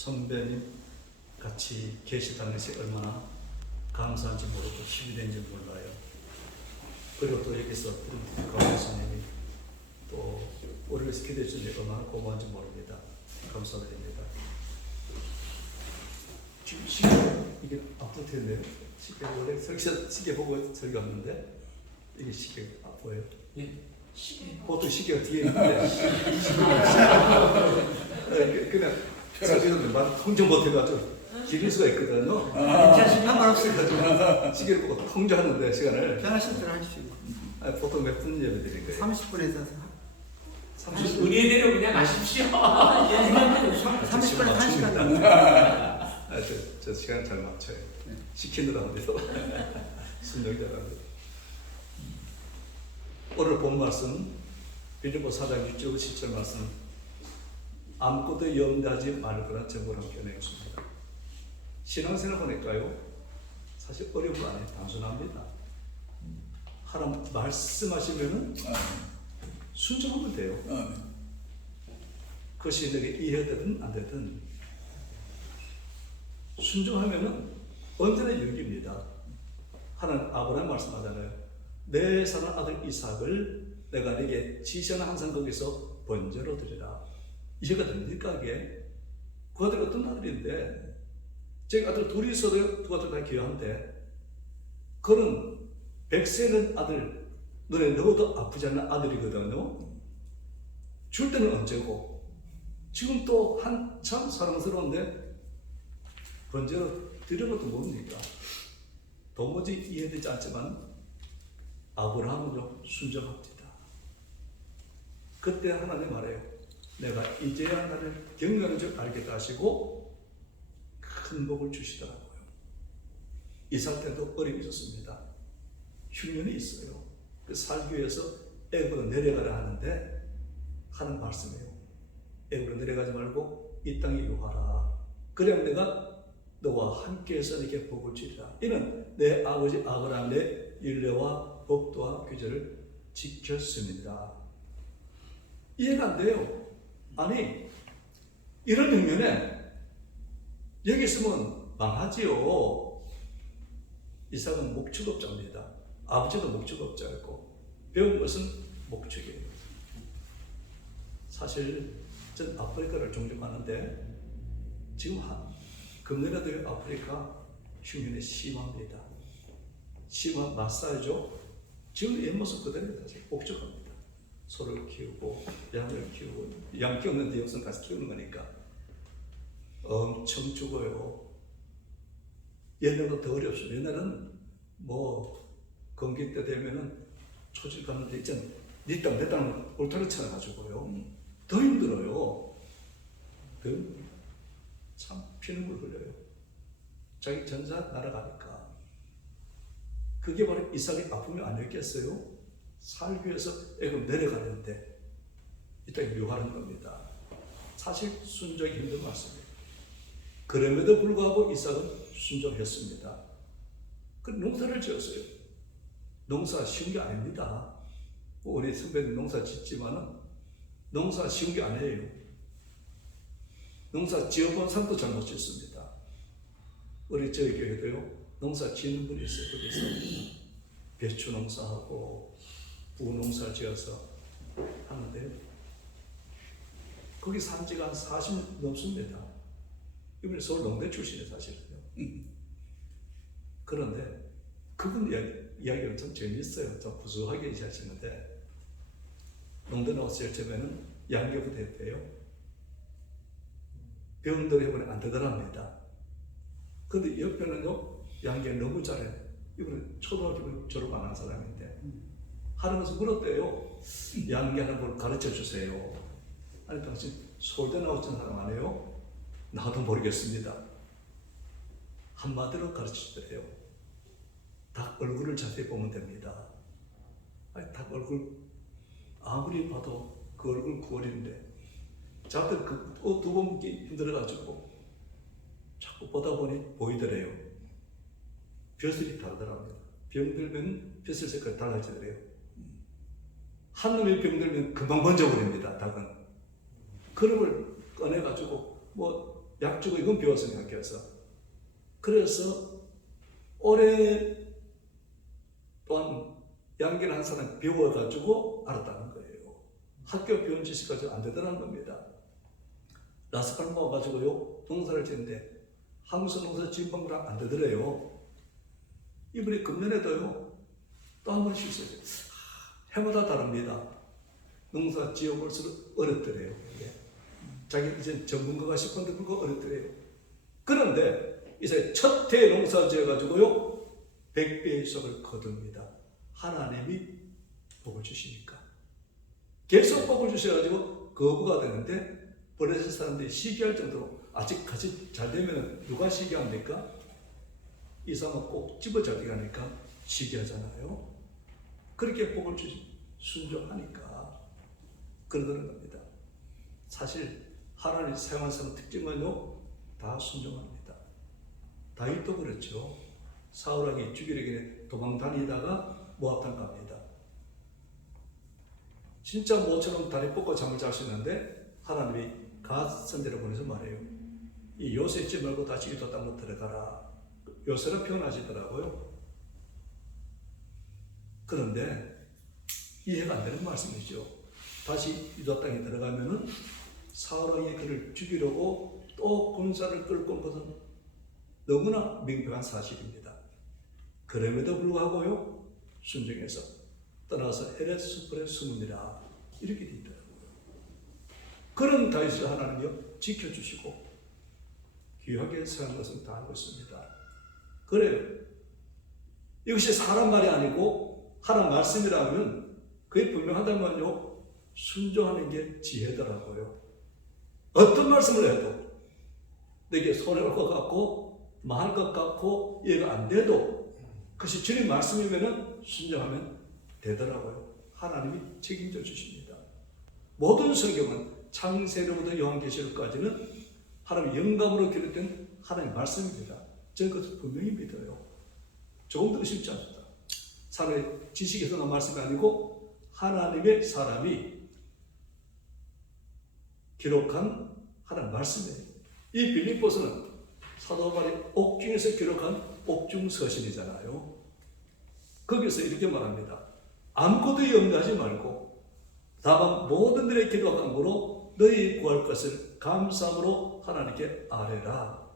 선배님 같이 계시다는 것이 얼마나 감사한지 모르고 힘이 되는지 몰라요. 그리고 또 여기서 가운 선생님이 또 우리를 기대해 주니 얼마나 고마운지 모릅니다. 감사드립니다. 지금 시계 이게 앞으로 되네요. 시계 원래 시계 보고 설교하는데 이게 시계 앞으로요. 예. 시계. 보통 시계가 뒤에 있는데 그냥 설교는 막 통제 못해가지고 기릴 수가 있거든요. 상관없어요. 시계를 보고 통제하는데 시간을 편하신 대로 하십시오. 보통 몇 분 예배 드린 거예요? 30분에서 30분. 은혜대로 그냥 하십시오. 30분에서 1시간. 저 시간 잘 맞춰요. 시키느라 합니다. 순종이 잘합니다. 오늘 본 말씀 빌립보 4장 6절 7절 말씀 아무것도 염려하지 말거나 정보랑 변해있습니다. 신앙생활 보니까요 사실 어려운 거 아니에요. 단순합니다. 하나님 말씀하시면은 순종하면 돼요. 그것이 내게 이해되든 안 되든 순종하면은 언제나 유익입니다. 하나님 아브라함 말씀하잖아요. 내 사랑 아들 이삭을 내가 네게 지시하는 항상 거기서 번제로 드리라. 이해가 됩니까 이게? 그 아들 어떤 아들인데 제 아들 둘이 있어도 두 아들 다 귀한데 그는 100세 는 아들 눈에 넣어도 아프지 않는 아들이거든요. 줄 때는 언제고 지금 또 한참 사랑스러운데 번제로 드리는 것도 뭡니까? 도무지 이해되지 않지만 아브라함은요 순종합니다. 그때 하나님 말해요. 내가 이제야 나를 경외하는 줄 알겠다 하시고 큰 복을 주시더라고요. 이삭 때도 어림이 있었습니다. 흉년이 있어요. 그 살기 위해서 애굽으로 내려가라 하는데 하는 말씀이에요. 애굽으로 내려가지 말고 이 땅에 유하라. 그래야 내가 너와 함께해서 네게 복을 주리라. 이는 내 아버지 아브라함의 율례와 법도와 규제를 지켰습니다. 이해가 안 돼요. 아니 이런 의미에 여기 있으면 망하지요. 이삭은 목축업자입니다. 아버지도 목축업자였고 배운 것은 목축이에요. 사실 전 아프리카를 종종하는데 지금 금년에도 아프리카 흉년이 심합니다. 심한 마사이죠. 지금 옛모습 그대로 다시 목축합니다. 소를 키우고 양을 키우고 양 키우는데 여기서 가서 키우는 거니까 엄청 죽어요. 옛날보다 더 어렵습니다. 옛날은 뭐 건기 때 되면은 초질 가는데 이제는 네 땅 내 땅 울타리 쳐가지고요 더 힘들어요. 참 피눈물 흘려요. 자기 전사 날아가니까. 그게 바로 이삭의 아픔이 아니었겠어요? 살기 위해서 애굽 내려가는데 이 땅에 유하는 겁니다. 사실 순종이 힘든 말씀입니다. 그럼에도 불구하고 이삭은 순종했습니다. 그 농사를 지었어요. 농사 쉬운 게 아닙니다. 우리 선배님 농사 짓지만은 농사 쉬운 게 아니에요. 농사 지어본 사람도 잘못 짓습니다. 우리 저희 교회도요 농사 짓는 분이 있어요. 거기서 배추 농사하고 부 농사를 지어서 하는데 거기 산지가 한 40 넘습니다. 이분이 서울 농대 출신이에요 사실은요. 그런데 그분 이야기가 좀 재밌어요. 좀 구수하게 얘기하시는데 농대 나와서 제일 처음에는 양계부 대표예요. 병들 해보니 안 되더랍니다. 근데 옆에는요 양계 너무 잘해. 이분은 초등학교 졸업 안 한 사람인데 하면서 물었대요. 양계 하는 걸 가르쳐 주세요. 아니 당신 서울대 나왔던 사람 아니에요? 나도 모르겠습니다. 한마디로 가르쳐 주더래요. 닭 얼굴을 자세히 보면 됩니다. 아니 닭 얼굴 아무리 봐도 그 얼굴 9월인데 자들 두 번 보기 힘들어가지고 자꾸 보다 보니 보이더래요. 벼슬이 다르더라고요. 병들면 벼슬 색깔이 달라지더래요. 한놈이 병들면 금방 번져버립니다. 닭은. 그름을 꺼내가지고 뭐 약 주고 이건 배웠으니 학교에서. 그래서 오래 또한 양계를 한 사람 배워가지고 알았다는 거예요. 학교 배운 지식까지 안 되더라는 겁니다. 라스칼 모아가지고요 농사를 짓는데 한국서 농사 지은 방법은 안 되더래요. 이분이 금년에도요 또 한 번 실수했어요. 해마다 다릅니다. 농사 지어볼수록 어렵더래요. 자기 이제 전문가가 싶은데 그거 어렵더래요. 그런데 이제 첫 해 농사 지어가지고요 100배의 수확을 거둡니다. 하나님이 복을 주시니까. 계속 복을 주셔가지고 거부가 되는데 브레스 사람들이 시기할 정도로 아직까지 잘 되면 누가 시기합니까? 이 사람은 꼭 집어 잘 되니까 시기하잖아요. 그렇게 복을 주시 순종하니까 그러는 겁니다. 사실 하나님 사용한 사람 특징은요 다 순종합니다. 다윗도 그렇죠. 사울왕이 죽이려기 전에 도망 다니다가 모압당 갑니다. 진짜 모처럼 다리 뻗고 잠을 잘 수 있는데 하나님이 갓 선지를 보내서 말해요. 이 요새 있지 말고 다시 유다 땅으로 들어가라. 요새는 표현하시더라고요. 그런데 이해가 안 되는 말씀이죠. 다시 유다 땅에 들어가면은 사울왕이 그를 죽이려고 또 군사를 끌고 온 것은 너무나 명백한 사실입니다. 그럼에도 불구하고요 순종해서 떠나서 헤렛 수풀에 숨으니라 이렇게 되어 있더라고요. 그런 다윗을 하나님이요 지켜주시고 귀하게 사용한 것은 다 알고 있습니다. 그래요. 이것이 사람 말이 아니고 하나님 말씀이라면 그게 분명하다면요 순종하는 게 지혜더라고요. 어떤 말씀을 해도 내게 손해 올 것 같고 망할 것 같고 이해가 안 돼도 그것이 주님 말씀이면 순종하면 되더라고요. 하나님이 책임져 주십니다. 모든 성경은 창세로부터 요한계시록까지는 하나님의 영감으로 기록된 하나님의 말씀입니다. 저는 그것을 분명히 믿어요. 조금 더 의심치 않습니다. 사람의 지식에서 나온 말씀이 아니고 하나님의 사람이 기록한 하나님의 말씀이에요. 이 빌립보서는 사도 바울이 옥중에서 기록한 옥중서신이잖아요. 거기서 이렇게 말합니다. 아무것도 염려하지 말고 다만 모든 일의 기도와 간구로 너희 구할 것을 감사함으로 하나님께 아뢰라.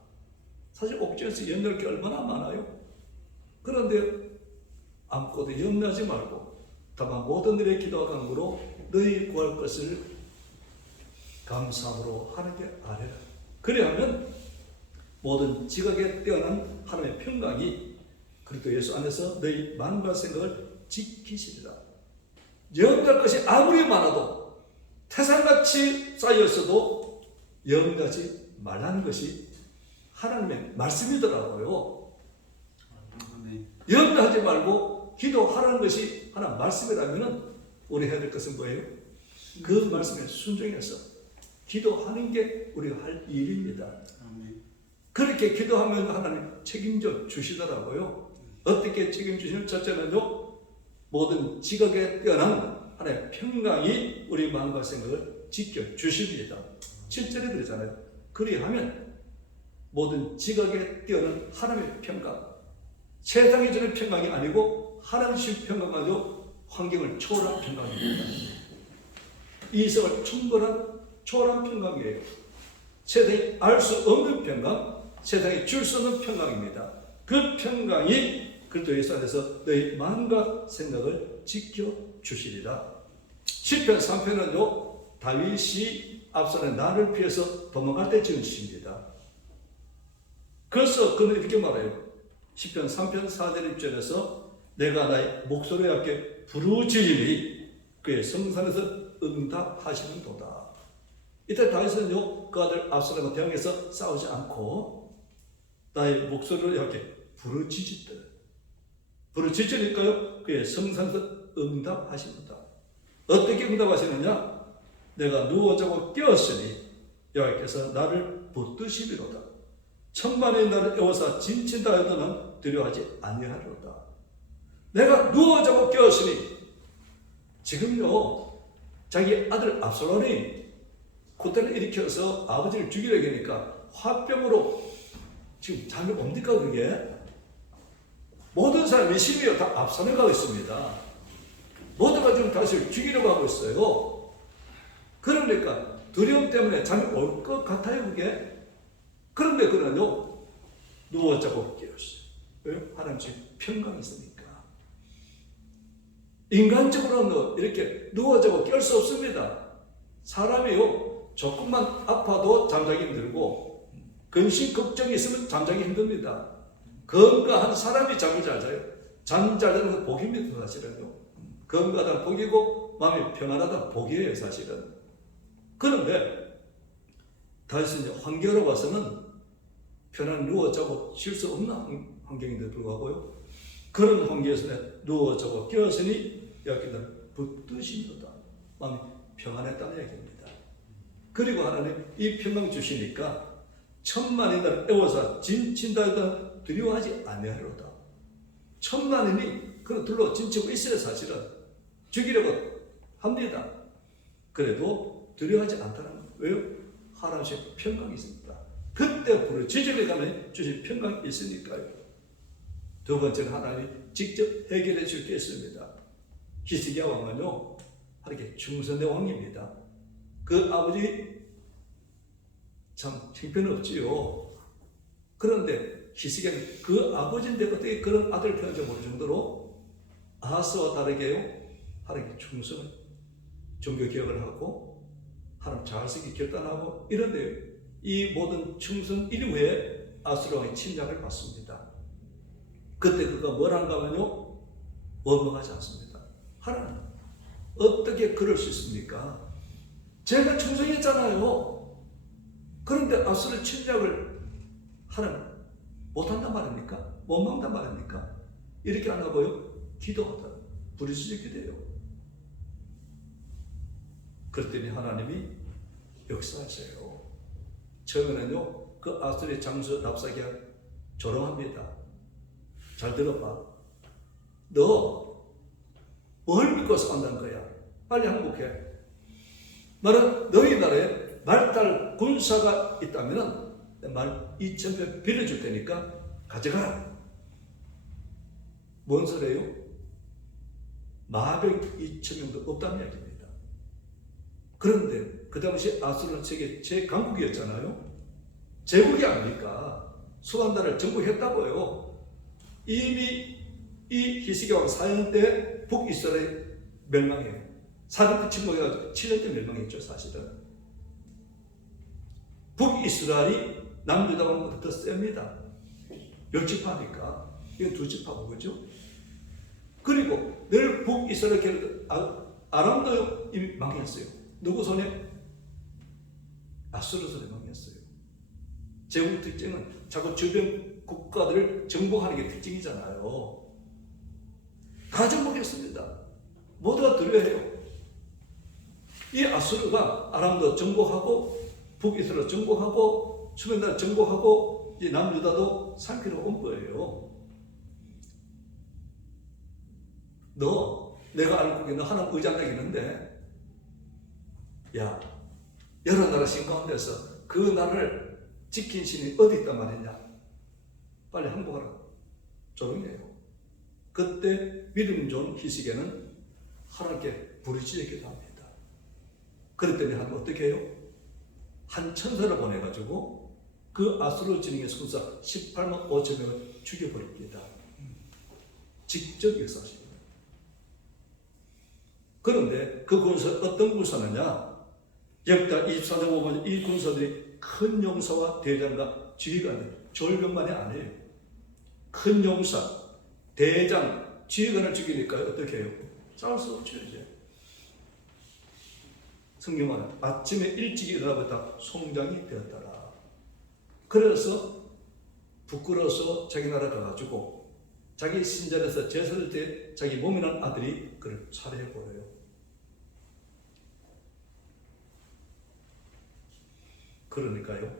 사실 옥중에서 염려할 게 얼마나 많아요. 그런데 아무것도 염려하지 말고 다만 모든 일의 기도와 간구로 너희 구할 것을 감사함으로 하나님께 아뢰라. 그래야하면 모든 지각에 뛰어난 하나님의 평강이 그리스도 예수 안에서 너희 마음과 생각을 지키시리라. 염려할 것이 아무리 많아도 태산같이 쌓였어도 염려하지 말라는 것이 하나님의 말씀이더라고요. 염려하지 말고 기도하라는 것이 하나님 말씀이라면 우리 해야 될 것은 뭐예요? 그 말씀에 순종해서 기도하는 게 우리가 할 일입니다. 그렇게 기도하면 하나님 책임져 주시더라고요. 어떻게 책임주시냐면 첫째는요 모든 지각에 뛰어난 하나님의 평강이 우리 마음과 생각을 지켜주십니다. 7절에 그러잖아요. 그리하면 모든 지각에 뛰어난 하나님의 평강, 세상이 주는 평강이 아니고 하나님 주신 평강마저 환경을 초월한 평강입니다. 이 세상을 충분한 초월한 평강이에요. 세상이 알 수 없는 평강, 세상이 줄 수 없는 평강입니다. 그 평강이 그리스도 예수 안에서 너희 마음과 생각을 지켜주시리라. 시편 3편은요 다윗이 앞선에 나를 피해서 도망갈 때 지은 시입니다. 그래서 그는 이렇게 말해요. 시편 3편 4절 1절에서 내가 나의 목소리에 함께 부르짖으니 그의 성산에서 응답하시는도다. 이때 다윗은요 그 아들 압살롬과 대항해서 싸우지 않고 나의 목소리로 이렇게 부르짖었다. 부르짖으니까요 그의 성산에서 응답하시는도다. 어떻게 응답하시느냐? 내가 누워 자고 깨었으니 여호와께서 나를 붙드시리로다. 천만의 나를 여호사 진친다 하여도 두려워하지 아니하리로다. 내가 누워 자고 깨었으니 지금요 자기 아들 압살롬이 쿠데타를 일으켜서 아버지를 죽이려고 하니까 화병으로 지금 잠이 옵니까 그게? 모든 사람이 심의가 다 앞서는 가고 있습니다. 모두가 지금 다시 죽이려고 하고 있어요. 그러니까 두려움 때문에 잠이 올 것 같아요 그게. 그런데 그는요 누워자고 깨었어요. 왜요? 하나님 지금 평강이 있으니까. 인간적으로는 이렇게 누워자고 깰 수 없습니다. 사람이요 조금만 아파도 잠자기 힘들고 근심 걱정이 있으면 잠자기 힘듭니다. 건강한 사람이 잠을 잘 자요. 잠 잘 자는 건 복입니다 사실은요. 건강하다는 복이고 마음이 평안하다는 복이에요 사실은. 그런데 다윗은 환경으로 봐서는 편안히 누워자고 쉴 수 없는 환경인데 불구하고요. 그런 환경에서 누워자고 깨었으니 여기는 붙드시도다. 마음이 평안했다는 얘기입니다. 그리고 하나님 이 평강 주시니까 천만이 나를 애워서 진친다 해도 두려워하지 아니하리로다. 천만인이 그런 둘로 진치고 있어요 사실은. 죽이려고 합니다. 그래도 두려워하지 않다는 거예요. 왜요? 하나님의 평강이 있습니다. 그때 부르 지절에 가면 주신 평강이 있으니까요. 두 번째는 하나님이 직접 해결해 줄 게 있습니다. 히스기야 왕은요 하나님께 충성된 왕입니다. 그 아버지 참 형편없지요. 그런데 히스기야는 그 아버지인데 어떻게 그런 아들을 태어난지 모를 정도로 아하스와 다르게요 하나님께 충성을 종교 개혁을 하고 하나님 자발스럽게 결단하고 이런데요. 이 모든 충성 이후에 아수르 왕의 침략을 받습니다. 그때 그가 뭘 한가 하면요 원망하지 않습니다. 하나님 어떻게 그럴 수 있습니까? 제가 충성했잖아요. 그런데 아수르 침략을 하나님 못한단 말입니까? 원망한단 말입니까? 이렇게 안 하고요 기도하다 부르짖게 기도해요. 그랬더니 하나님이 역사하세요. 처음에는요 그 아수르의 장수 랍사기가 조롱합니다. 잘 들어봐. 너 뭘 믿고 싸운다는 거야? 빨리 항복해. 말은 너희 나라에 말달 군사가 있다면 말 2,000편 빌려줄 테니까 가져가라. 뭔 소리예요? 마병 2,000명도 없다는 이야기입니다. 그런데 그 당시 아수르는 세계 제강국이었잖아요. 제국이 아닙니까? 수간다를 정복했다고요. 이미 이 히스기야 왕 4년 때 북이스라엘 멸망해요. 400대 침공해가지고 7년 때 멸망했죠 사실은. 북이스라엘이 남유다 왕보다 더 셉니다. 10지파니까 이건 2지파고 그죠? 그리고 늘 북이스라엘 아람도 이미 망했어요. 누구 손에? 아수르 손에 망했어요. 제국 특징은 자꾸 주변 국가들을 정복하는 게 특징이잖아요. 다 정복했습니다. 모두가 두려워해요. 이 아수르가 아람도 정복하고 북이스라엘 정복하고 주변나라 정복하고 이제 남유다도 삼키러 온 거예요. 너 내가 알고 있는 하나님 의장되겠는데 야 여러 나라 신 가운데서 그 나라를 지킨 신이 어디 있단 말이냐. 빨리 항복하라. 조용히 해요. 그때 믿음 좋은 히스기야는 하나님께 부르짖기도 합니다. 그랬더니 하나님 어떻게 해요? 한 천사를 보내가지고 그 아수르 진영의 군사 18만 5천 명을 죽여버립니다. 직접 역사하십니다. 그런데 그 군사 어떤 군사느냐? 역다 24장 보면 이 군사들이 큰 용사와 대장과 지휘관을 졸병만이 아니에요. 큰 용사, 대장, 지휘관을 죽이니까 어떻게 해요? 싸울 수 없죠 이제. 성경은 아침에 일찍 일어나보다 송장이 되었더라. 그래서 부끄러워서 자기 나라 가가지고 자기 신전에서 제사를 때 자기 몸이란 아들이 그를 살해해버려요. 그러니까요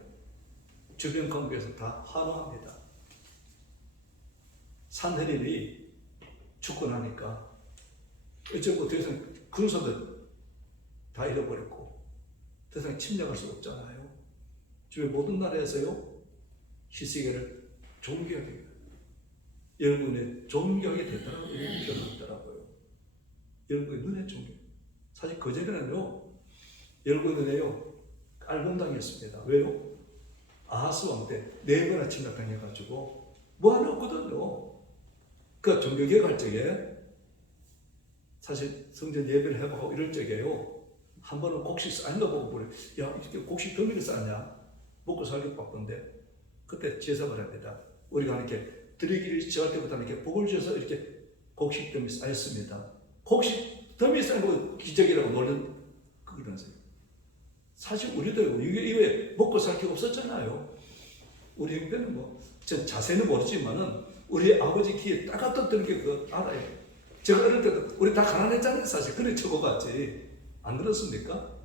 주변 강국에서 다 환호합니다. 산헤립이 죽고 나니까 어쩌고 더 이상 군사들 다 잃어버렸고 더 이상 침략할 수 없잖아요. 주의 모든 나라에서요, 희생을 존경하게 돼요. 여러분의 존경이 됐다고 이렇게 표현하더라고요. 여러분의 눈에 존경. 사실 그전에는요, 여러분 눈에요, 깔범당했습니다. 왜요? 아하스 왕 때 4번이나 침략당해가지고 뭐 하나 없거든요. 그 종교개혁할 적에 사실 성전 예배를 해보고 이럴 적에요, 한 번은 곡식 쌓인 거 보고 그래, 야, 이렇게 곡식 더미를 쌓냐? 먹고 살기 바쁜데, 그때 제사를 합니다. 우리가 이렇게 드리기를 지할 때부터 이렇게 복을 주셔서 이렇게 곡식 더미 쌓였습니다. 곡식 더미 쌓인 거 기적이라고 놀던 그런 거예요. 사실 우리도 이게 이후에 먹고 살 게 없었잖아요. 우리 형편은 뭐, 전 자세는 모르지만은 우리 아버지 귀에 딱 갖다 게 그거 알아요. 제가 어릴 때도 우리 다 가난했잖아요. 사실 그래 처고갔지. 안 그렇습니까?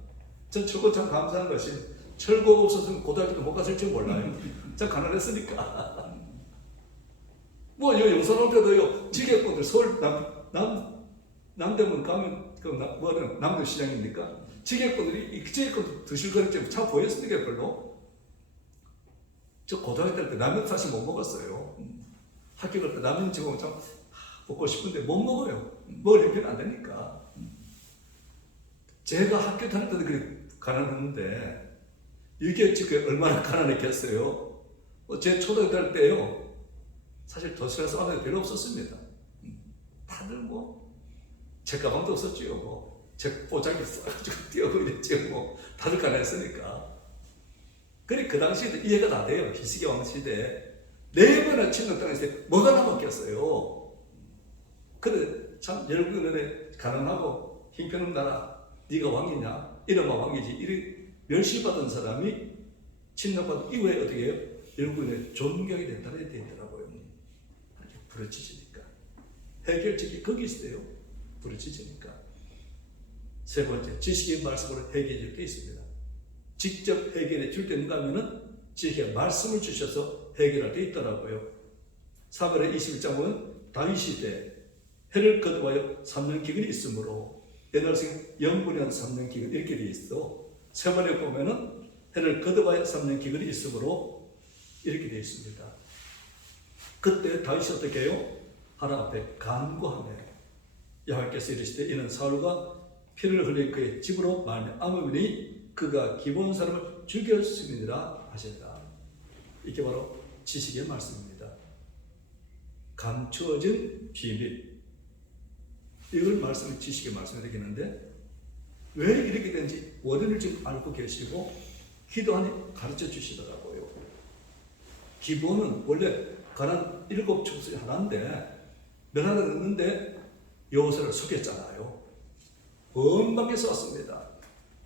전 처고 참 감사한 것이, 철거 없었으면 고등학교도 못 갔을 줄 몰라요. 전 가난했으니까. 뭐 용산 올 때도요, 지게꾼들 서울 남대문 가면 그 뭐는 남도시장입니까? 지게꾼들이 이 지게꾼 드실 거리 차 보였으니까 별로. 저 고등학교 때 라면 사실 못 먹었어요. 학교 갈 때 라면 집으면 참 먹고 싶은데 못 먹어요. 먹을 형편이 안 되니까. 제가 학교 다닐 때도 그렇게 가난했는데, 이게 지금 얼마나 가난했겠어요. 제 초등학교 다닐 때요, 사실 도시락에서 안에 별로 없었습니다. 다들 뭐, 제 가방도 없었지요. 뭐, 제 포장이 써가지고 뛰어고 이랬지요. 뭐, 다들 가난했으니까. 그래, 그 당시에도 이해가 다 돼요. 희식의 왕시대에 4번이나 침략 당했을 때 뭐가 남았겠어요. 그래, 참, 열국 눈에 가난하고 형편없는 나라, 네가 왕이냐? 이러면 왕이지. 이렇게 멸시받은 사람이 침략받은 이후에 어떻게 해요? 열국에 존경이 된다는 데 되더라고요. 이렇게 부르짖으니까. 해결책이 거기 있어요. 부르짖으니까. 세 번째, 지식의 말씀으로 해결해 게 있습니다. 직접 해결해 줄 때 있는가 하면은 지식의 말씀을 주셔서 해결할 때 있더라고요. 사무엘하 21장 보면 다윗 시대 해를 거듭하여 3년 기근이 있으므로, 옛날 생 영분연 3년 기근 이렇게 돼 있어. 세 번에 보면은 해를 거듭하여 3년 기근이 있으므로 이렇게 돼 있습니다. 그때 다윗이 어떻게 해요? 하나님 앞에 간구하네. 여호와께서 이르시되 이는 사울과 피를 흘린 그의 집으로 말미암으니 그가 기브온 사람을 죽였음이니라 하셨다. 이게 바로 지식의 말씀입니다. 감추어진 비밀. 이걸 말씀을 지식의 말씀을 드리는데, 왜 이렇게 된지 원인을 지금 알고 계시고 기도하니 가르쳐 주시더라고요. 기브온은 원래 가난 7족속 중에 하나인데, 멸하다 했는데 여호수아를 속였잖아요. 번방에 썼습니다.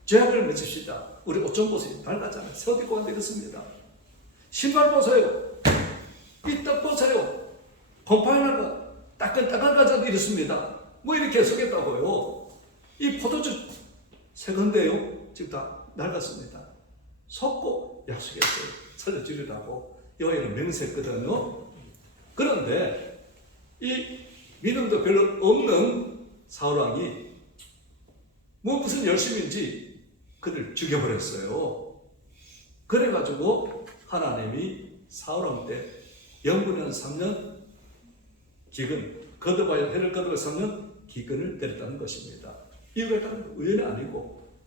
죄악을 맺읍시다. 우리 옷 좀 보세요. 밝았잖아요. 새 옷 입고 왔는데 이렇습니다. 신발 벗어요. 삐딱 벗어요. 곰팡이가 따끈따끈 가져도 이렇습니다. 뭐 이렇게 속였다고요. 이 포도주 새 건데요, 지금 다 낡았습니다. 속고 약속했어요. 살려주리라고. 여호와는 맹세했거든요. 그런데 이 믿음도 별로 없는 사울왕이 뭐 무슨 열심인지 그를 죽여버렸어요. 그래가지고 하나님이 사울왕 때 영분연 3년 기근, 거듭하여 해를 거듭하여 3년 기근을 때렸다는 것입니다. 이유가 있다는 우연이 아니고,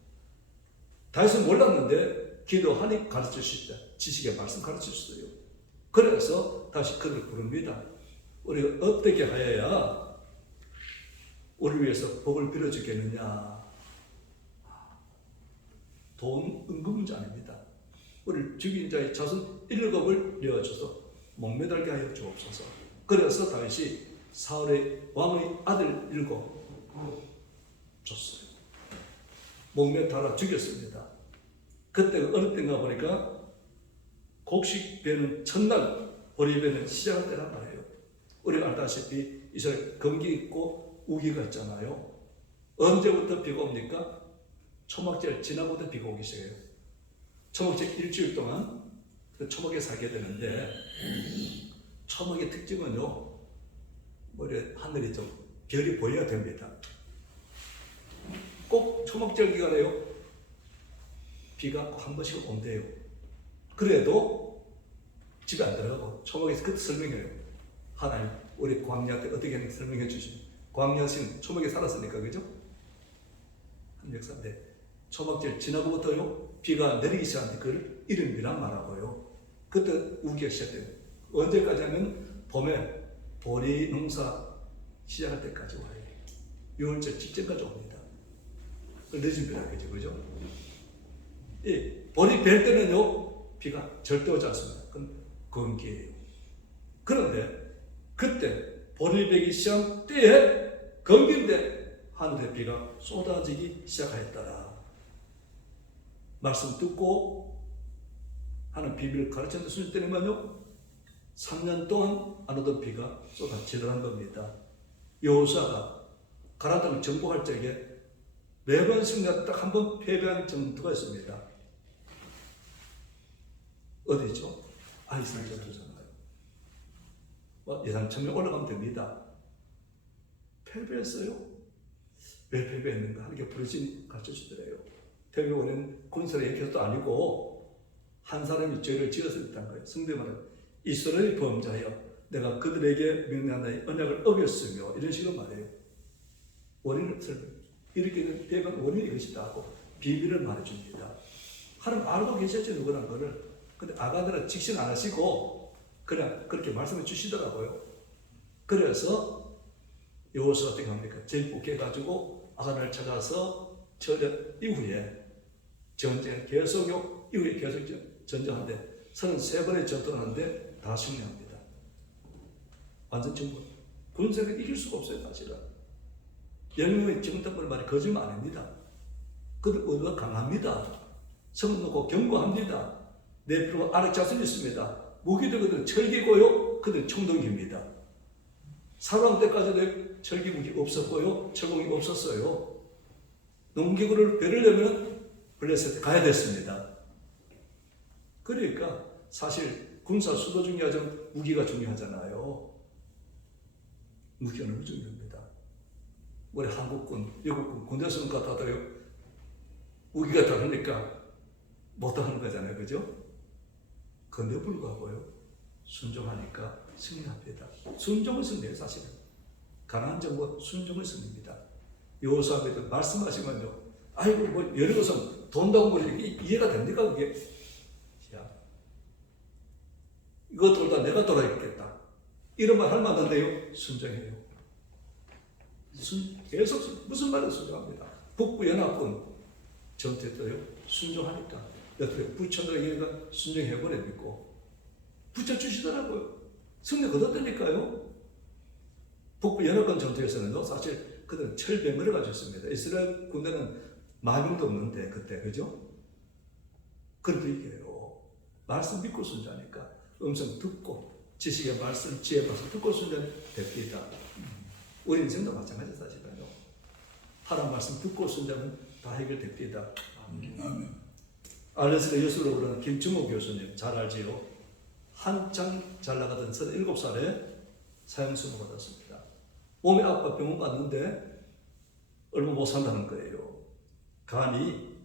다윗은 몰랐는데 기도하니 가르쳐 주시다. 지식의 말씀 가르쳐 주셨어요. 그래서 다시 그를 부릅니다. 우리가 어떻게 하여야 우리 위해서 복을 빌어주겠느냐. 돈 은근 문제 아닙니다. 우리를 죽인 자의 자손 7을 내어줘서 목매달게 하여 주옵소서. 그래서 다윗이 사울의 왕의 아들 7 줬어요. 목매 달아 죽였습니다. 그때 어느 때인가 보니까 곡식 배는 첫날, 보리 배는 시작할 때란 말이에요. 우리가 알다시피 이스라엘 건기 있고 우기가 있잖아요. 언제부터 비가 옵니까? 초막절 지나고부터 비가 오기 시작해요. 초막절 일주일 동안 그 초막에 살게 되는데, 초막의 특징은요, 머리에 하늘이 좀 별이 보여야 됩니다. 꼭 초막절 기간에요, 비가 꼭 한 번씩 온대요. 그래도 집에 안 들어가고 초목에서 그때 설명해요. 하나님 우리 광야 때 어떻게 했는지 설명해 주시면 광야신 초목에 살았으니까 그죠? 한 역사인데 초막절 지나고부터요 비가 내리기 시작하는데 그걸 이른비란 말하고요. 그때 우기가 시작돼요. 언제까지 하면 봄에 보리 농사 시작할 때까지 와요. 6월절 직전까지 옵니다. 늦은 비라겠죠, 그죠? 이 보리 벨 때는요 비가 절대 오지 않습니다. 그건 건기예요. 그런데 그때 보리 베기 시작 때에 건기인데 하늘에 비가 쏟아지기 시작하였더라. 말씀 듣고 하는 비밀을 가르쳤는데 수준 때는요 3년 동안 안 오던 비가 쏟아지더란 겁니다. 여호수아가 가나안 땅을 정복할 적에 매번 승리하다 딱 한 번 패배한 전투가 있습니다. 어디죠? 아이스란 전투잖아요. 예산 1000명 올라가면 됩니다. 패배했어요? 왜 패배했는가 하는 게 부르심 가르쳐 주더래요. 패배 원인은 군사를 얘기해서도 아니고 한 사람이 죄를 지어서 했다는 거예요. 성경에 말하면 이스라엘이 범죄하여 내가 그들에게 명령한 나의 언약을 어겼으며 이런 식으로 말해요. 원인을 설명. 이렇게 된 패배한 원인이 이것이다 하고 비밀을 말해줍니다. 하나님 알고 계셨죠 누구란 거를. 근데 아가들은 직신 안 하시고 그냥 그렇게 말씀해 주시더라고요. 그래서 여호수아 어떻게 합니까? 제일 복해가지고 아가를 찾아서 저녁 이후에 전쟁 계속요 이후에 계속 전쟁하는데 33번의 전투를 하는데 다 승리합니다. 완전 정부 군사를 이길 수가 없어요 사실은. 10명의 정탐꾼의 말이 거짓말 아닙니다. 그들 의도가 강합니다. 성을 놓고 경고합니다. 내 필요가 아래 자손이 있습니다. 무기도 그들은 철기고요. 그들은 총동기입니다. 사람 때까지도 철기 무기 없었고요. 철공이 없었어요. 농기구를 배르려면 블레셋에 가야 됐습니다. 그러니까 사실 군사 수도 중요하지만 무기가 중요하잖아요. 무기가 너무 중요합니다. 우리 한국군, 미국군, 군대 쓰는 것 같아도요, 무기가 다르니까 못하는 거잖아요. 그죠? 그런데 불구하고요, 순종하니까 승리합니다. 순종을 승리해요, 사실은. 가난한 정부 순종을 승리입니다. 여호수아에도 말씀하시면요, 아이고, 뭐, 예를 들어서 돈다고 뭐 이해가 됩니까, 그게? 야, 이거 돌다 내가 돌아야겠다. 이런 말 할 만한데요, 순종해요. 계속 무슨 말을 순종합니다. 북부연합군 전투에도요 순종하니까 옆에 부처들에게 순종해버리고 붙여주시더라고요. 승리 거뒀다니까요. 북부연합군 전투에서는요 사실 그들은 철병을 가지고 있습니다. 이스라엘 군대는 10,000명도 없는데 그때 그죠? 그래도 이겨요. 말씀 믿고 순종하니까 음성 듣고 지식의 말씀 지혜의 말씀 듣고 순종하면 됩니다. 우리 인생도 마찬가지 사실은요. 하나님 말씀 듣고 순종하면 다 해결됩니다. 알레스가 예수로 부르는 김충호 교수님 잘 알지요. 한창 잘 나가던 37살에 사형수를 받았습니다. 몸이 아파 병원 갔는데 얼마 못 산다는 거예요. 간이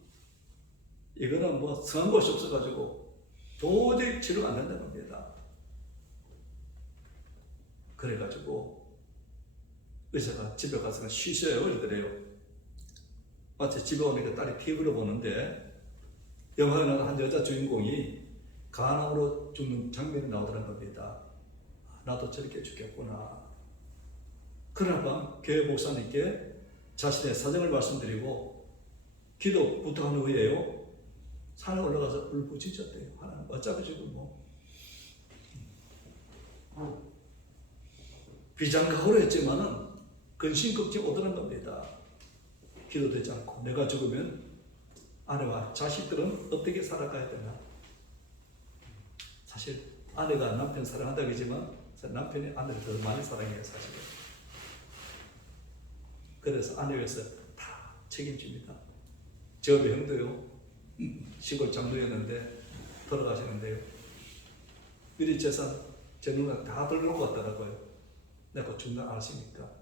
이거는 뭐 성한 곳이 없어가지고 도저히 치료가 안 된다는 겁니다. 그래가지고 의사가 집에 가서 쉬셔요 그러더래요. 마치 집에 오니까 딸이 TV를 보는데 영화에 나온 한 여자 주인공이 간암으로 죽는 장면이 나오더란 겁니다. 나도 저렇게 죽겠구나. 그날 밤 교회 목사님께 자신의 사정을 말씀드리고 기도 부탁한 후에요 산에 올라가서 울부짖었대요. 하나님 어차피 지금 뭐 비장각오로 했지만은 근심 걱정 오더란 겁니다. 기도되지 않고 내가 죽으면 아내와 자식들은 어떻게 살아가야 되나? 사실 아내가 남편 사랑한다고 하지만 남편이 아내를 더 많이 사랑해요 사실은. 그래서 아내에 위해서 다 책임집니다. 저 형도요 시골 장로였는데 돌아가시는데요 미리 재산 제 누나 다 들어놓고 왔더라고요. 내가 중간 아시니까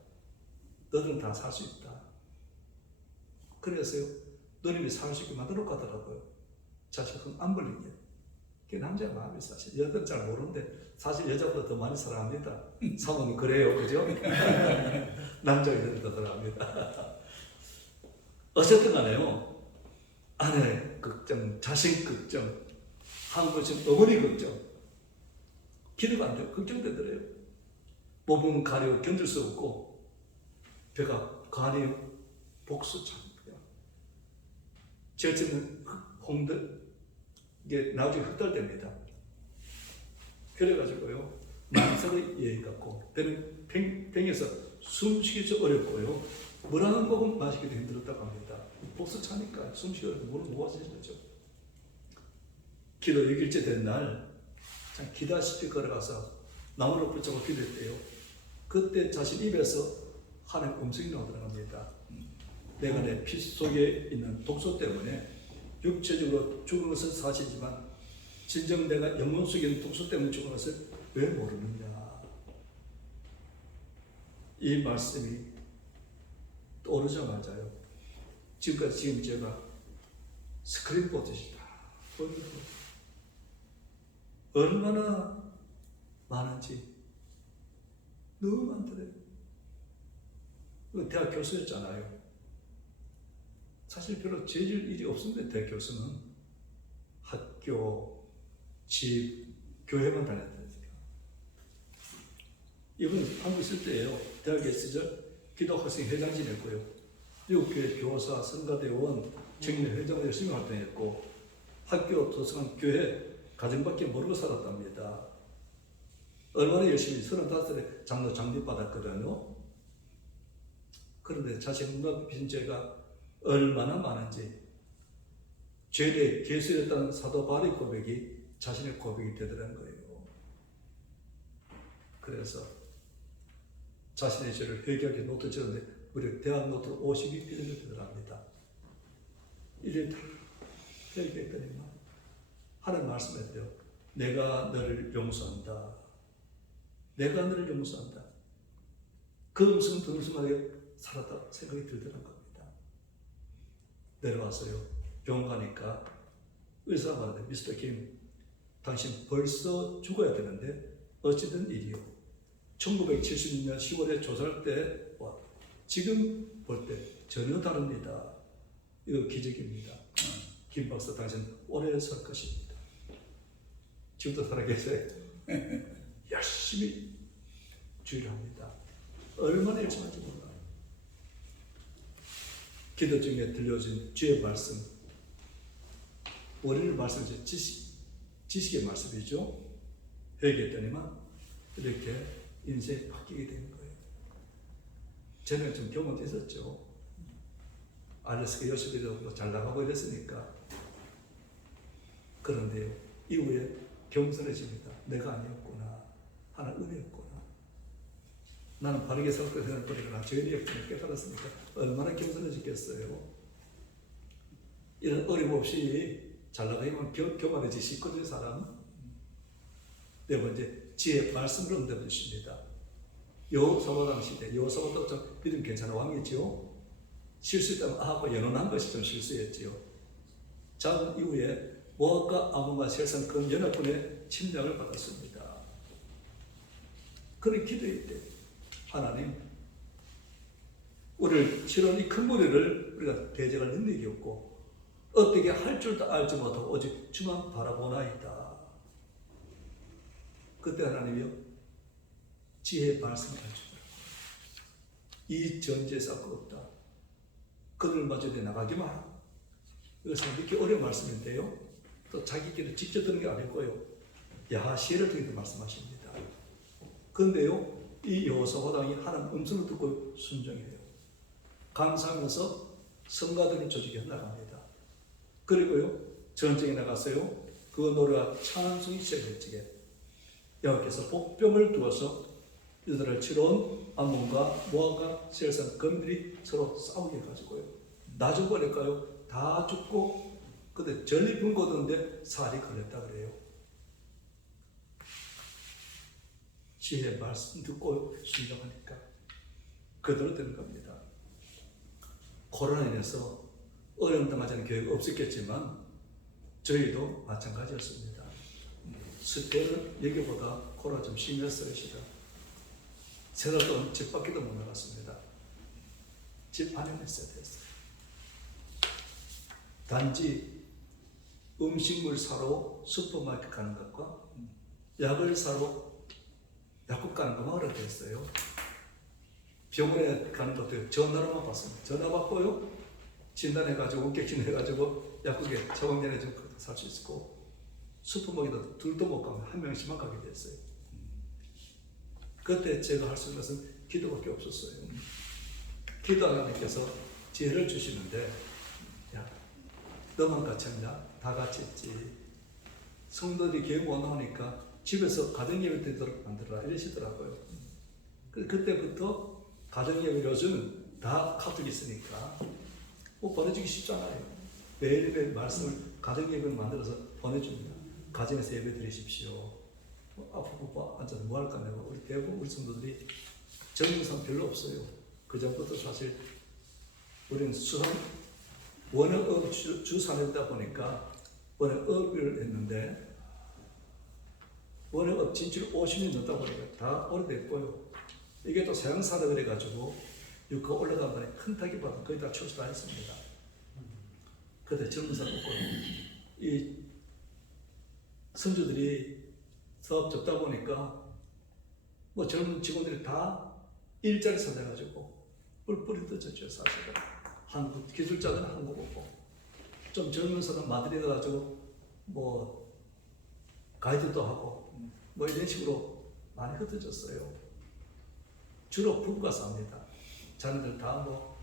너들은 다 살 수 있다. 그래서요, 너님이 살 수 있게 만들어 가더라고요. 자식은 안 벌리게. 그게 남자의 마음이 사실. 여자는 잘 모르는데 사실 여자보다 더 많이 사랑합니다. 사모님 그래요, 그죠? 남자들이 더 사랑합니다. 어쨌든 간에요. 아내 걱정, 자식 걱정, 한국 지금 어머니 걱정, 기도가 안 돼요. 걱정되더래요. 몸은 가려 견딜 수 없고 배가 간이 복수 참고요. 절제는 홍들 이게 나중에 흑달됩니다. 그래가지고요 만삭의 여인 같고 배는 팽에서 숨쉬기 좀 어렵고요 물한 모금 마시기도 힘들었다고 합니다. 복수 차니까 숨쉬기 어렵고 물을 못 마시는 거죠. 기도 6일째 된 날 기다시피 걸어가서 나무를 붙잡고 기도했대요. 그때 자신 입에서 하나님 음성이 나오더라고 합니다. 내가 내 피 속에 있는 독소 때문에 육체적으로 죽은 것은 사실이지만 진정 내가 영혼 속에 있는 독소 때문에 죽은 것을 왜 모르느냐. 이 말씀이 떠오르자마자요. 지금 제가 스크린 보듯이 다 보여요. 얼마나 많은지 너무 많더래요. 대학 교수였잖아요. 사실 별로 재질 일이 없었는데 대학 교수는 학교, 집, 교회만 다녔다니까. 이분 한국 있을 때예요. 대학에 시절 기독학생 회장 지냈고요. 미국교회 교사, 성가대원, 청년 회장으로 열심히 활동했고 학교, 도서관, 교회, 가정밖에 모르고 살았답니다. 얼마나 열심히 35살에 장로 장비 받았거든요. 그런데 자신과 빚은 죄가 얼마나 많은지 죄의 개수였다는 사도 바울의 고백이 자신의 고백이 되더라는 거예요. 그래서 자신의 죄를 회개하기 노트 적었는데 무려 대학 노트를 52페이지를 되더랍니다. 이를 다 회개했더니만 하나님 말씀해드려 내가 너를 용서한다. 내가 너를 용서한다. 그 음성은 덩성하게 살았다 생각이 들더란 겁니다. 내려와서요. 병원 가니까 의사가 말하는데 미스터 김 당신 벌써 죽어야 되는데 어찌된 일이요. 1976년 10월에 조사할 때와 지금 볼 때 전혀 다릅니다. 이거 기적입니다. 김 박사 당신 오래 살 것입니다. 지금도 살아계세요. 열심히 주의를 합니다. 얼마나 열심히 할지 몰라요. 기도 중에 들려진 주의 말씀, 원인을 말씀하신 지식의 말씀이죠. 회개했더니만 이렇게 인생이 바뀌게 되는 거예요. 저는 좀 경험도 있었죠. 알래스카 요시비도 잘 나가고 이랬으니까. 그런데요, 이후에 겸손해집니다. 내가 아니었구나. 하나 은혜였구나. 나는 바르게 살았다고 생각하니까 죄인이 없구나 깨달았으니까 얼마나 겸손해지겠어요. 이런 어려움 없이 잘 나가기만 교만해지기 쉽거든요, 사람은. 네 번째, 지혜의 말씀을 응답해 주십니다. 여호사밧 시대, 여호사밧도 좀 믿음 괜찮은 왕이죠. 실수했다면 아하고 연혼한 것이 좀 실수였지요. 자은 이후에 모압과 아몬과 셀산 그 연합군의 침략을 받았습니다. 그는 기도할 때 하나님, 우리를 치러온 이 큰 무리를 우리가 대적할 능력이 없고 어떻게 할 줄도 알지 못하고 오직 주만 바라보나이다. 그때 하나님이요 지혜의 말씀을 해주더라고요. 이 전제에 쌓고 없다. 그들 마저내 나가기만 하라. 이것은 믿기 어려운 말씀인데요. 또 자기끼리 직접 듣는 게 아니고요. 야시를 통해서 말씀하십니다. 그런데요, 이 여호사밧 왕이 하나님 음성을 듣고 순종해요. 감사하면서 성가들을 조직해 나갑니다. 그리고요, 전쟁에 나갔어요. 그 노래와 찬송이 시작했지게 여호와께서 복병을 두어서 이들을 치러온 암몬과 모압과 셀산 검들이 서로 싸우게 해가지고요. 나 죽어버릴까요? 다 죽고 그때 전리품 거두는데 살이 걸렸다 그래요. 지혜의 말씀 듣고 순종하니까 그대로 되는 겁니다. 코로나로 인해서 어려움 당하지 않은 교회가 없었겠지만 저희도 마찬가지였습니다. 스페인은 여기보다 코로나 좀 심했어요, 시절. 세 달 동안 집 밖에도 못 나갔습니다. 집 안에만 있어야 됐어요. 단지 음식물 사러 슈퍼마켓 가는 것과 약을 사러 약국 가는 것만 그렇게 했어요. 병원에 가는 것도 전화로만 받습니다. 전화 받고요. 진단해가지고 원격진해가지고 약국에 처방전에 좀 살 수 있고 슈퍼마켓도 둘도 못 가면 한 명씩만 가게 됐어요. 그때 제가 할 수 있는 것은 기도밖에 없었어요. 기도 하나님께서 지혜를 주시는데 야 너만 같이 했냐? 다 같이 했지. 성도들이 교회 못 나오니까 집에서 가정예배 드리도록 만들어라 이러시더라고요. 그때부터 가정예배 요즘은 다 카톡이 있으니까 뭐 보내주기 쉽잖아요. 매일매일 말씀을 가정예배를 만들어서 보내줍니다. 가정에서 예배 드리십시오. 아프고 앉아서 뭐 할까 내가 우리 대부분 우리 성도들이 정인상 별로 없어요. 그 전부터 사실 우리는 수산 원어업 주산업이다 보니까 원어업을 했는데 원어업 진출 50년 넘다 보니까 다 오래됐고요. 이게 또 서양산업을 해가지고 유가 올라간 거에 큰 타격 받은 거의 다 출시 다 했습니다. 그때 젊은 사람 없고 이 선주들이 사업 접다 보니까 뭐 젊은 직원들이 다 일자리 찾아가지고 뿔뿔이 뜯었죠 사실은. 한국 기술자들은 한국 오고 좀 젊은 사람 마드리드 가지고 뭐 가이드도 하고 뭐 이런 식으로 많이 흩어졌어요. 주로 부부가 삽니다. 자녀들 다 뭐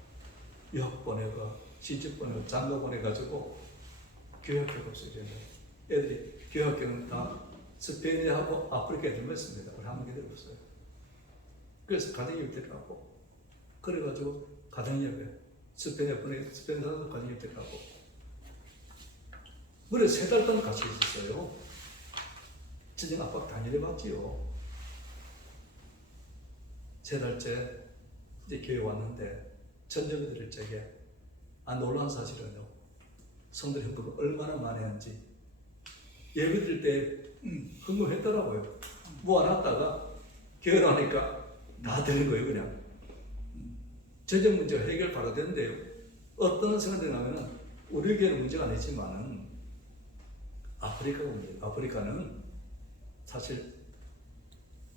유학 보내고 시집 보내고 장가 보내가지고 교육학교가 없어요. 애들이 교육학교는 다 스페인하고 아프리카 애들만 있습니다. 우리 한국 애들 없어요. 그래서 가정예배 들어가고 그래가지고 가정예배 스페인에 보내 스페인 사람도 가정예배 들어가고 그래 3달 동안 같이 있었어요. 진정 압박 당연히 받지요. 3달째 이제 교회 왔는데 전쟁을 드릴 적에 놀라운 사실은요. 성들 헌금을 얼마나 많이 했는지 예배 드릴 때 헌금했더라고요. 모아놨다가 교회 나오니까 다 되는 거예요 그냥. 재정 문제가 해결 바로 되는데요. 어떤 생각이 나면은 우리 교회는 문제가 아니지만은 아프리카가 문제예요. 아프리카는 사실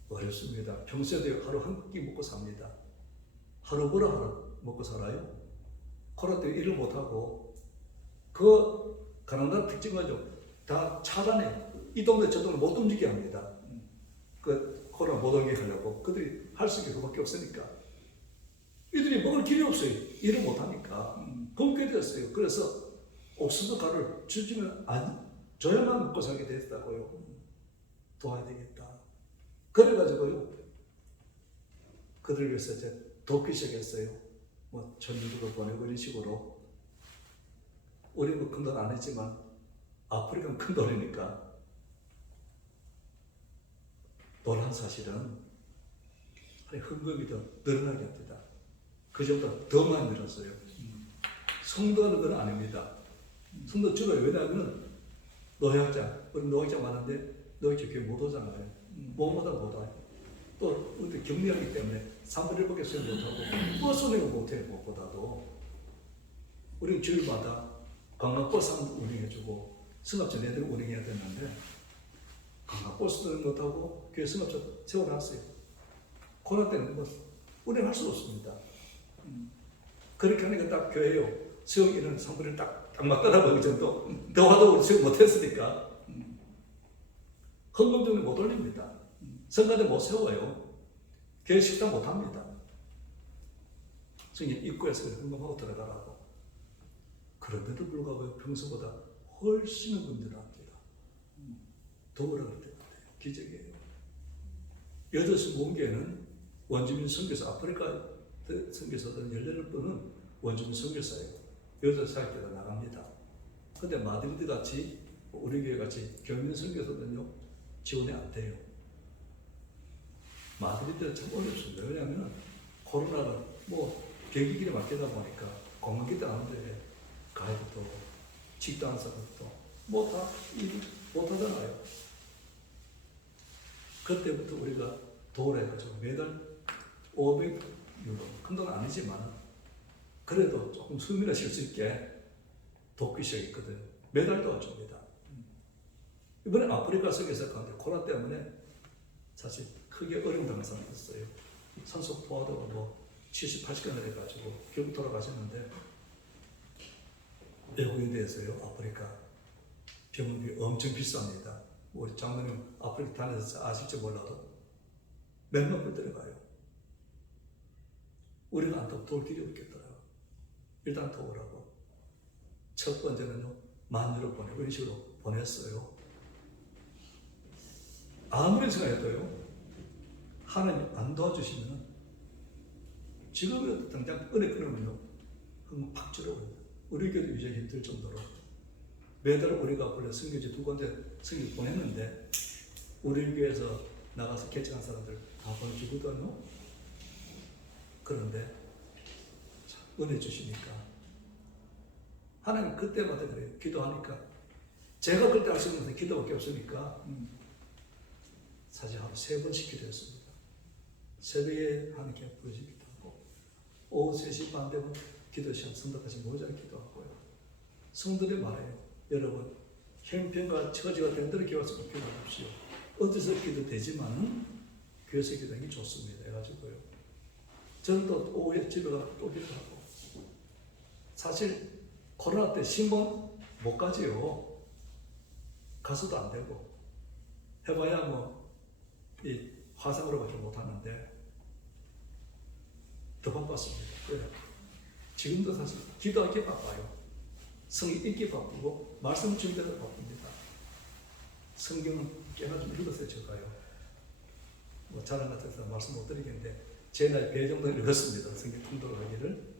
어렵습니다. 평소에도 하루 한 끼 먹고 삽니다. 하루 벌어 하루 먹고 살아요. 코로나 때문에 일을 못하고 그 가난한 특징은요. 다 차단해요. 이 동네 저 동네 못 움직게 합니다. 그 코로나 못 오게 하려고 그들이 할 수 있는 게 그밖에 없으니까 이들이 먹을 길이 없어요. 일을 못하니까 굶게 됐어요. 그래서 옥수수 가루를 주지면 안 줘야만 먹고 살게 됐다고요. 도와야 되겠다. 그래가지고요. 그들 위해서 이제 돕기 시작했어요. 뭐 천주도 보내고 이런 식으로. 우리는 뭐 큰 돈 안 했지만 아프리카는 큰 돈이니까. 놀란 사실은 헌금이 더 늘어나게 합니다. 그전보다 더 많이 늘었어요. 성도가 는 건 아닙니다. 성도 줄어요. 왜냐하면 노약자, 우리 노약자 많은데 노약자 교회 못 오잖아요. 뭐보다 못 와요. 또 우리 격리하기 때문에 3분의 1밖에 수행 못하고 버스 운행을 못해요. 무엇보다도 우리는 주일마다 관광버스 운행해주고 승합차 애들 운행해야 되는데 관광버스도 못하고 교회 승합차 세워놨어요. 코로나 때는 뭐 운행할 수가 없습니다. 그렇게 하니까 딱 교회요. 수용 인원 3분의 1 딱 맞더라고요. 그 정도. 더 와도 우리 수용 못했으니까. 헌금 때문에 못 올립니다. 성가대 못 세워요. 교회 식당 못 합니다. 성님 입구에서 헌금하고 들어가라고. 그런데도 불구하고 평소보다 훨씬 헌금들을 합니다. 도우라 그럴 때가 돼요. 기적이에요. 여덟시 모은교회는 원주민 선교사, 아프리카 선교사들은 18분은 원주민 선교사예요. 여덟 사역자가 나갑니다. 근데 마드리드 같이 우리 교회 같이 경민 선교사들은요 지원이 안 돼요. 마드리드는 참 어렵습니다. 왜냐하면 코로나가 뭐 경기길에 맡기다 보니까 관광객들 하는데 가이드도 직도하는 사람도 못하잖아요. 그때부터 우리가 도래해가지고 매달 500유로, 큰 돈은 아니지만 그래도 조금 수미를 쉴 수 있게 돕기 시작했거든요. 매달 도와줍니다. 이번에 아프리카 속에서 가는데 코로나 때문에 사실 크게 어려움 당한 사람이 있어요. 산소 포화도가 70, 80건을 해가지고 결국 돌아가셨는데 외국인 대해서요. 아프리카 병원비 엄청 비쌉니다. 우리 장로님 아프리카 다녀서 아실지 몰라도 몇만 불 들어가요. 우리가 안 타고 도울 길이 없겠더라고요. 일단 도우라고. 첫 번째는요, 10,000유로 보내고 이런 식으로 보냈어요. 아무리 생각해도요, 하나님 안 도와주시면 지금이라도 당장 은혜 끊으면요, 한번 팍 줄어버려요. 우리 교도 유지하기 힘들 정도로. 매달 우리가 원래 성교지 2군데 성교 보냈는데, 우리 교회에서 나가서 개척한 사람들 다 보내주거든요. 그런데 참 은혜 주시니까 하나님 그때마다 그래요. 기도하니까 제가 그때 할 수 있는 기도밖에 없으니까 사실 하루 3번씩 기도했습니다. 새벽에 하나님께 부르짖기도 하고 오후 3시 반 되면 기도 시간 성도까지 모자라 기도하고요. 성도들이 말해요. 여러분 형편과 처지가 된 대로 기도해서 기도하십시오. 어디서 기도 되지만은 교회에서 기도하는 게 좋습니다. 해가지고요. 저는 또 오후에 집에 가서 또 기도하고. 사실 코로나 때 신봉 못 가지요. 가서도 안 되고. 해봐야 이 화상으로 밖에 못 하는데 더 바빴습니다. 그래요. 지금도 사실 기도하기 바빠요. 성경 읽기 바쁘고 말씀 준비도 바쁩니다. 성경은 꽤나 좀 읽었어요. 제가요. 자랑 같아서 말씀 못 드리겠는데 제 나이 배 정도 읽었습니다. 성경 통독하기를.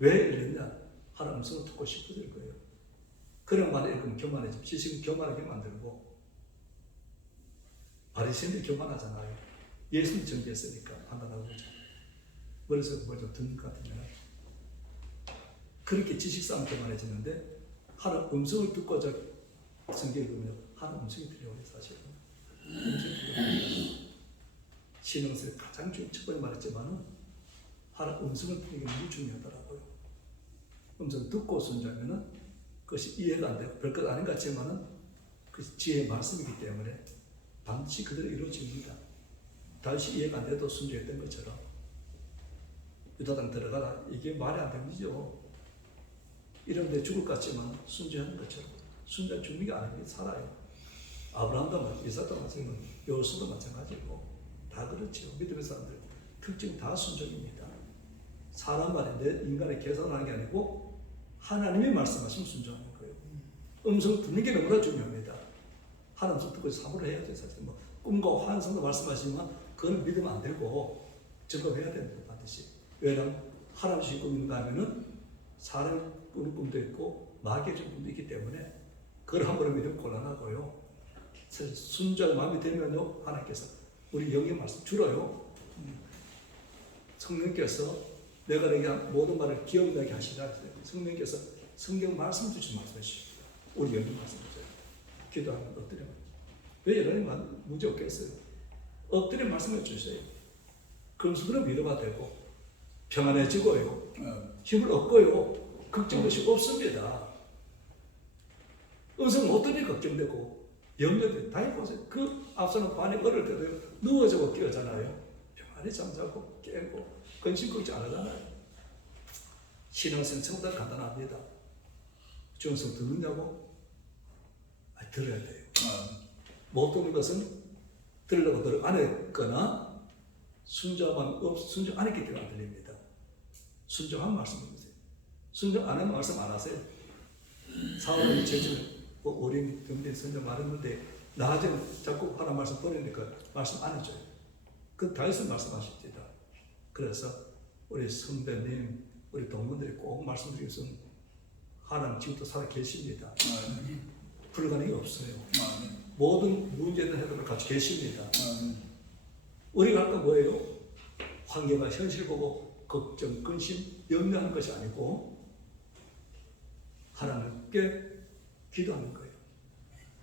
왜 읽느냐? 하나님 음성을 듣고 싶어질 거예요. 그런 말 읽으면 교만해지고 지식은 교만하게 만들고 바리새인들이 교만하잖아요. 예수님 정죄했으니까 판단하고 그러죠. 그래서 뭘 좀 듣는 것 같으면 그렇게 지식 싸움 교만해지는데 하나님 음성을 듣고 성경 읽으면 하나님 음성이 들려오는 사실은 음성이 들려옵니다. 신앙생활 가장 중요한 첫 번째 말했지만은 하나님 음성을 듣는 게 너무 중요하더라고요. 음성 듣고 순종하면은 그것이 이해가 안 되고 별것 아닌 것 같지만은 그것이 지혜의 말씀이기 때문에 반드시 그대로 이루어집니다. 다시 이해가 안 돼도 순종했던 것처럼 유다 땅 들어가라 이게 말이 안 되는 거죠. 이런데 죽을 것 같지만 순종하는 것처럼 순종 죽는 아닙니다. 살아요. 아브라함도 마찬가지, 이삭도 마찬가지고 요셉도 마찬가지고 다 그렇죠. 믿음의 사람들 특징 다 순종입니다. 사람 말인데 인간의 계산하는 게 아니고 하나님이 말씀하시면 순종하는 거예요. 음성 듣는 게 너무나 중요합니다. 하나님 음성 듣고 사고를 해야 돼요. 사실 꿈과 환상도 말씀하시면 그건 믿으면 안 되고 증거해야 됩니다. 반드시. 왜냐하면 하나님 주신 꿈이 있는가 하면은 사람이 꾸는 꿈도 있고 마귀의 준 꿈도 있기 때문에 그걸 함부로 믿으면 곤란하고요. 사실 순종의 마음이 되면요 하나님께서 우리 영의 말씀 줄어요. 성령께서 내가 내게 한 모든 말을 기억나게 하시라. 성령께서 성경 말씀 주신 말씀해 주십니다. 우리 영의 말씀 주세요. 기도하면 엎드려. 왜 이러면 문제 없겠어요? 엎드려 말씀해 주세요. 그러면서 그런 위로가 되고 평안해지고요. 힘을 얻고요. 걱정것이 없습니다. 음성은 어떠니 걱정되고 염려돼. 다 해보세요. 그 앞서는 반이 어릴 때도 누워자고 깨어잖아요. 평안히 잠자고 깨고 근심 걱정 안 하잖아요. 신앙생활 정말 간단합니다. 중성 듣느냐고? 들어야 돼요. 못 듣는 것은 들으려고 들어 안 했거나 순종 안 했기 때문에 안 들립니다. 순종한 말씀이세요. 순종 안 하면 말씀 안 하세요. 사울은 제주에 어린 병든 선자 말했는데 나중에 자꾸 하나님 말씀 버리니까 말씀 안 해줘요. 그 다윗은 말씀하십니다. 그래서 우리 성도님, 우리 동문들이 꼭 말씀드리겠습 하나님 지금도 살아 계십니다. 불가능이 없어요. 모든 문제는 해결을 같이 계십니다. 우리가 할 건 뭐예요? 환경과 현실 보고 걱정, 근심, 염려하는 것이 아니고 하나님께 기도하는 거예요.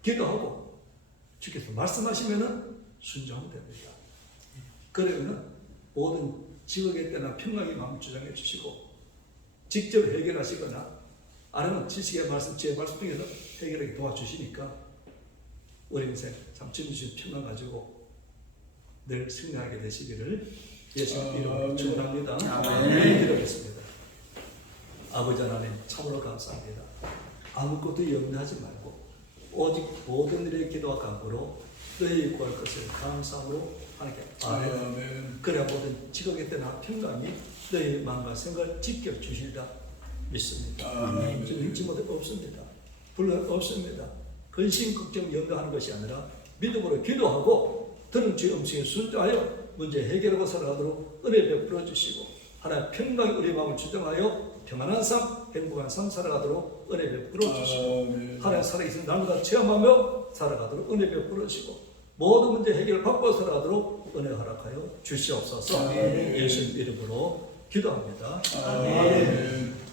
기도하고 주께서 말씀하시면은 순종됩니다. 그러면은 모든 지극에 때나 평강의 마음을 주장해 주시고 직접 해결하시거나 아니면 지식의 말씀, 제 말씀 중에서 해결하게 도와주시니까 우리 인생 참 주신 평강 가지고 늘 승리하게 되시기를 예수님 이름으로 축원합니다. 아멘. 기도하겠습니다. 아버지 하나님 참으로 감사합니다. 아무것도 염려하지 말고 오직 모든 일의 기도와 간구로 너희 구할 것을 감사함으로 하나님께 아멘. 그래야 모든 지극의 때나 평강이 너희 마음과 생각을 지켜주시리라 믿습니다. 아멘. 지금 잊지 못할 없습니다. 불가 없습니다. 근심 걱정 염려하는 것이 아니라 믿음으로 기도하고 들은 주의 음성에 순종하여 문제 해결하고 살아가도록 은혜 베풀어 주시고 하나님 평강이 우리 마음을 주장하여 평안한 삶, 행복한 삶 살아가도록 은혜 베풀어 주시고 하나님 살아계신 날마다 체험하며 살아가도록 은혜 베풀어 주시고 모든 문제 해결을 받고 살아가도록 은혜 허락하여 주시옵소서. 예수님 이름으로 기도합니다. 아멘.